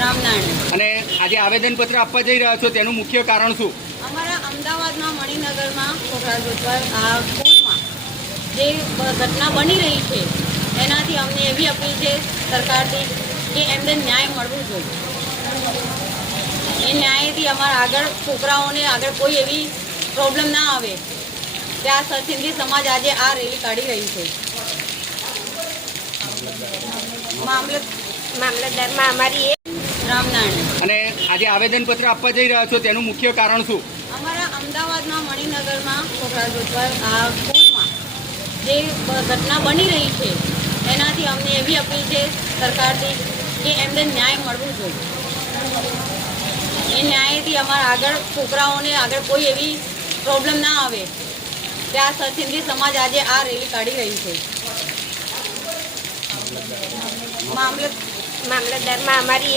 રામનારાયણ અને આજે આવેદનપત્ર આપવા જઈ રહ્યા છો તેનું મુખ્ય કારણ શું? અમારા અમદાવાદમાં મણિનગરમાં છોકરા આ સ્કૂલમાં જે ઘટના બની રહી છે એનાથી અમને એવી અપીલ છે સરકારથી કે એમને ન્યાય મળવું જોઈએ. એ ન્યાયથી અમારા આગળ છોકરાઓને આગળ કોઈ એવી પ્રોબ્લેમ ના આવે કે આ સિંધી સમાજ આજે આ રેલી કાઢી રહી છે. મામલતદારમાં અમારી રામનારાયણ અને આજે આવેદનપત્ર આપવા જઈ રહ્યા છો તેનું મુખ્ય કારણ શું? અમારા અમદાવાદમાં મણિનગરમાં છોકરા આ સ્કૂલમાં જે ઘટના બની રહી છે એનાથી અમને એવી અપીલ છે સરકારથી કે એમને ન્યાય મળવું જોઈએ. એ ન્યાયથી અમારા આગળ છોકરાઓને આગળ કોઈ એવી પ્રોબ્લેમ ના આવે કે આ સિંધી સમાજ આજે આ રેલી કાઢી રહી છે. મામલતદારમાં અમારી